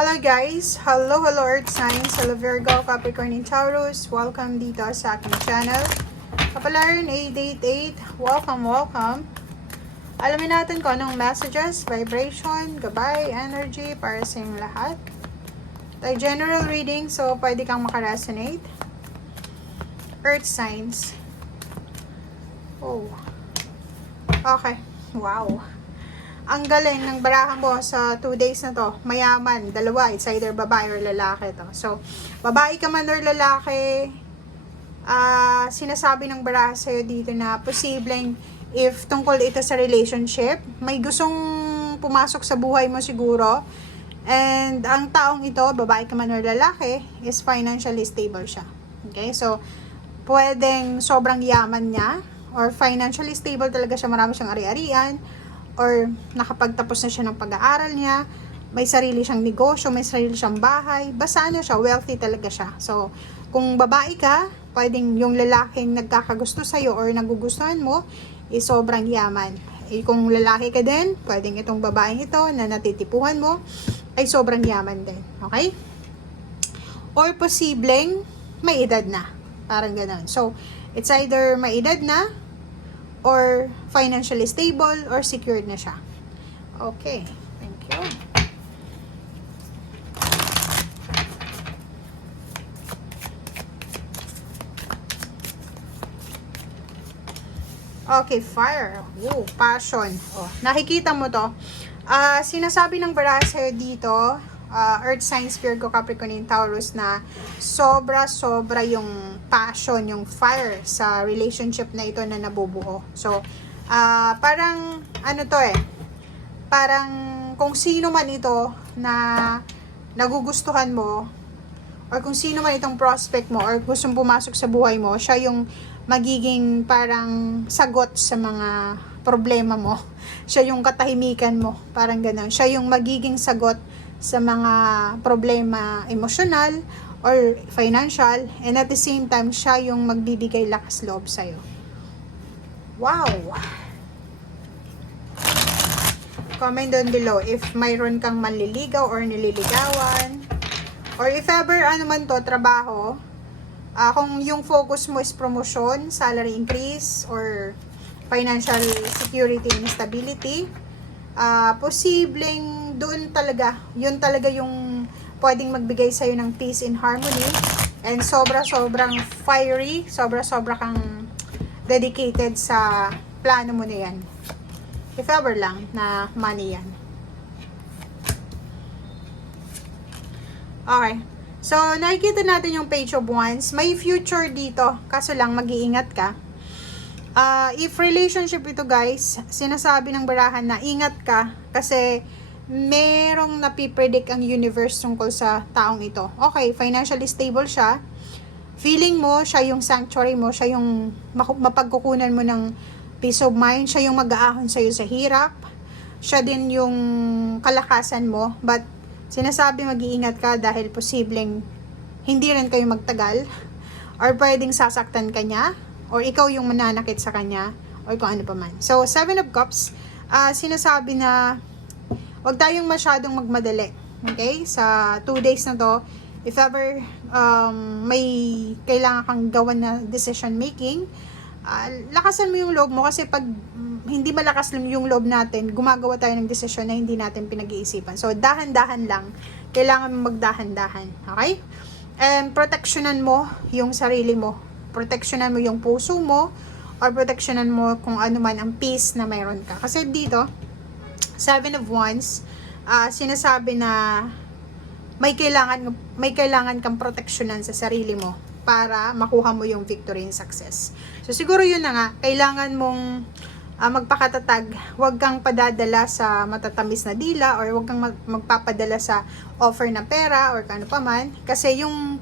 Hello guys! Hello Earth Signs! Hello Virgo, Capricorn, and Taurus! Welcome dito sa aking channel. Kapalaran 888, welcome! Alamin natin kung anong messages, vibration, gabay, energy para sa inyong lahat. Tayo general reading, so pwede kang makaresonate. Earth Signs. Oh. Okay. Wow. Ang galing ng barahan mo sa 2 days na to. Mayaman, dalawa. It's either babae or lalaki to. So, babae ka man or lalaki, sinasabi ng baraha sa'yo dito na posibleng if tungkol ito sa relationship, may gustong pumasok sa buhay mo siguro. And ang taong ito, babae ka man or lalaki, is financially stable siya. Okay? So, pwedeng sobrang yaman niya or financially stable talaga siya. Marami siyang ari-arian. Or nakapagtapos na siya ng pag-aaral niya, may sarili siyang negosyo, may sarili siyang bahay, basta ano siya, wealthy talaga siya. So, kung babae ka, pwedeng yung lalaking nagkakagusto sa'yo or nagugustuhan mo, is sobrang yaman. Kung lalaki ka din, pwedeng itong babaeng ito na natitipuhan mo, ay sobrang yaman din. Okay? Or posibleng may edad na. Parang gano'n. So, it's either may edad na, or financially stable, or secured na siya. Okay, thank you. Okay, fire. Woo, passion. Oh, nakikita mo to. Sinasabi ng baraha sa'yo dito, Earth Signs, Virgo, Capricorn, and Taurus, na sobra yung passion, yung fire sa relationship na ito na nabubuo. So, parang, ano to parang kung sino man ito na nagugustuhan mo, or kung sino man itong prospect mo, or gustong pumasok sa buhay mo, siya yung magiging parang sagot sa mga problema mo. Siya yung katahimikan mo. Parang gano'n. Siya yung magiging sagot sa mga problema emosyonal or financial, and at the same time, siya yung magbibigay lakas loob sa'yo. Wow! Comment down below if mayroon kang manliligaw or nililigawan, or if ever ano man to, trabaho, kung yung focus mo is promotion, salary increase, or financial security and stability, posibleng doon talaga, yun talaga yung pwedeng magbigay sa'yo ng peace and harmony, and sobrang fiery, sobra kang dedicated sa plano mo na yan. If ever lang na money yan. Okay. So, nakikita natin yung Page of Wands. May future dito, kaso lang mag-iingat ka. If relationship ito guys, sinasabi ng barahan na ingat ka kasi merong napipredict ang universe tungkol sa taong ito. Okay, financially stable siya. Feeling mo, siya yung sanctuary mo, siya yung mapagkukunan mo ng peace of mind, siya yung mag-aahon sa'yo sa hirap, siya din yung kalakasan mo, but sinasabi mag-iingat ka dahil posibleng hindi rin kayo magtagal, or pwedeng sasaktan ka niya, or ikaw yung mananakit sa kanya, or kung ano pa man. So, 7 of Cups, sinasabi na huwag tayong masyadong magmadali. Okay? Sa 2 days na to, if ever may kailangan kang gawan na decision making, lakasan mo yung loob mo, kasi pag hindi malakas yung loob natin, gumagawa tayo ng desisyon na hindi natin pinag-iisipan. So, dahan-dahan lang. Kailangan mo magdahan-dahan. Okay? And proteksyonan mo yung sarili mo. Proteksyonan mo yung puso mo, or proteksyonan mo kung ano man ang peace na mayroon ka. Kasi dito, 7 of Wands, sinasabi na may kailangan kang proteksyonan sa sarili mo para makuha mo yung victory and success. So, siguro yun na nga, kailangan mong magpakatatag, huwag kang padadala sa matatamis na dila, or huwag kang magpapadala sa offer na pera, or kano pa man, kasi yung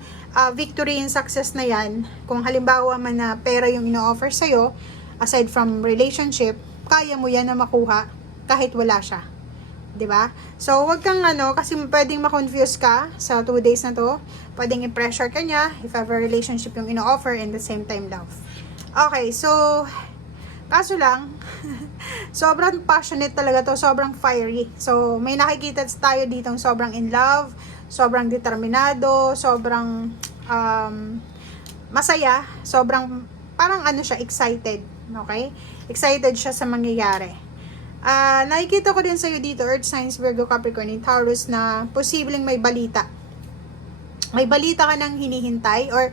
victory and success na yan, kung halimbawa man na pera yung ino-offer sa'yo, aside from relationship, kaya mo yan na makuha kahit wala siya. 'Di ba? So, wag kang kasi pwedeng ma-confuse ka sa 2 days na to. Pwedeng i-pressure ka niya if ever relationship yung ino-offer, and the same time love. Okay, so Kaso lang, sobrang passionate talaga to, sobrang fiery. So, may nakikita tayo ditong sobrang in love, sobrang determinado, sobrang masaya, sobrang parang ano siya, excited. Okay? Excited siya sa mangyayari. Nakikita ko din sa'yo dito, Earth Signs, Virgo, Capricorn, and Taurus, na posibleng may balita. May balita ka nang hinihintay, or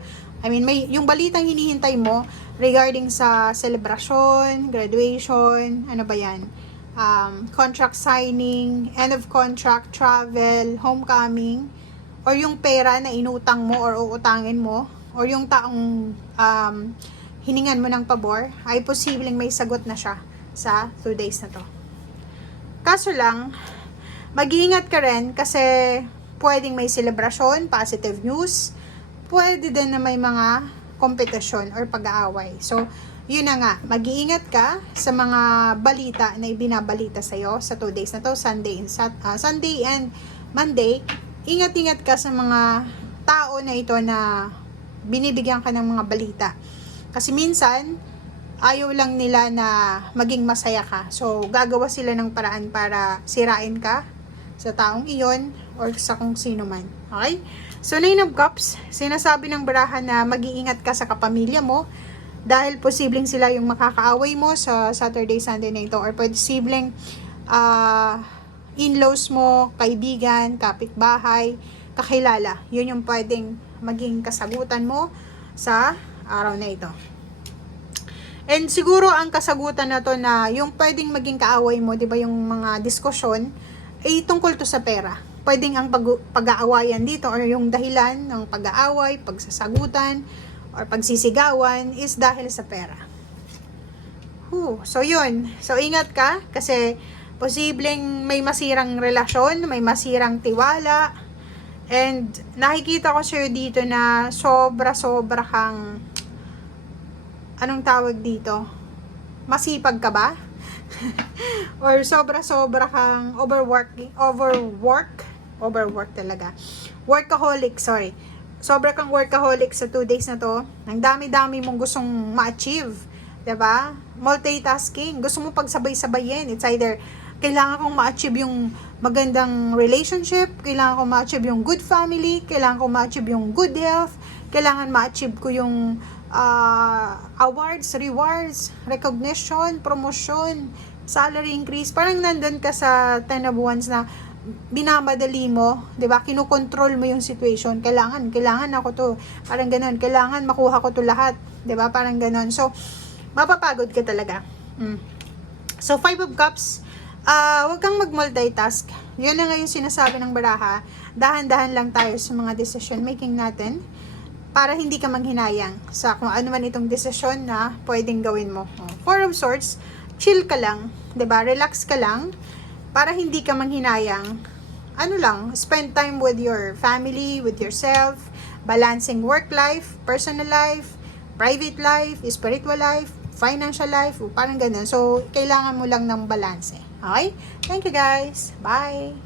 yung balitang hinihintay mo regarding sa celebration, graduation, ano ba yan? Contract signing, end of contract, travel, homecoming, or yung pera na inutang mo or uutangin mo, or yung taong hiningan mo ng pabor, ay posibleng may sagot na siya sa 2 days na to. Kaso lang, mag-iingat ka rin kasi pwedeng may celebration, positive news, pwede din na may mga kompetisyon or pag-aaway. So, yun na nga, mag-iingat ka sa mga balita na ibinabalita sa'yo sa 2 days na to, Sunday and Monday. Ingat-ingat ka sa mga tao na ito na binibigyan ka ng mga balita. Kasi minsan, ayaw lang nila na maging masaya ka. So, gagawa sila ng paraan para sirain ka sa taong iyon or sa kung sino man. Okay? So, 9 of Cups, sinasabi ng barahan na mag-iingat ka sa kapamilya mo dahil posibleng sila yung makakaaway mo sa Saturday, Sunday na ito, or posibleng in-laws mo, kaibigan, kapitbahay, kakilala. Yun yung pwedeng maging kasagutan mo sa araw na ito. And siguro ang kasagutan na to na yung pwedeng maging kaaway mo, 'di ba, yung mga diskusyon ay tungkol to sa pera. Pwedeng ang pag-aawayan dito or yung dahilan ng pag-aaway, pagsasagutan or pagsisigawan is dahil sa pera. So yun. So ingat ka kasi posibleng may masirang relasyon, may masirang tiwala. And nakikita ko sa'yo dito na sobra-sobra kang, anong tawag dito? Masipag ka ba? Or sobra-sobra kang overwork talaga. Workaholic, sorry. Sobra kang workaholic sa 2 days na to. Ang dami-dami mong gustong ma-achieve. 'Di ba? Multitasking. Gusto mo pagsabay-sabayin. It's either kailangan kong ma-achieve yung magandang relationship, kailangan kong ma-achieve yung good family, kailangan kong ma-achieve yung good health, kailangan ma-achieve ko yung awards, rewards, recognition, promotion, salary increase. Parang nandun ka sa 10 of Wands na binamadali mo, 'di ba? Kinokontrol mo yung situation. Kailangan ako to. Parang ganoon. Kailangan makuha ko to lahat, 'di ba? Parang ganoon. So, mapapagod ka talaga. So, 5 of Cups, huwag kang mag-multitask. Yun na nga yung sinasabi ng baraha. Dahan-dahan lang tayo sa mga decision making natin para hindi ka manghinayang sa kung ano man itong desisyon na pwedeng gawin mo. 4 of Swords, chill ka lang, 'di ba? Relax ka lang para hindi ka manghinayang. Ano lang, spend time with your family, with yourself, balancing work life, personal life, private life, spiritual life, financial life, parang ganun. So, kailangan mo lang ng balance. Okay? Thank you guys. Bye!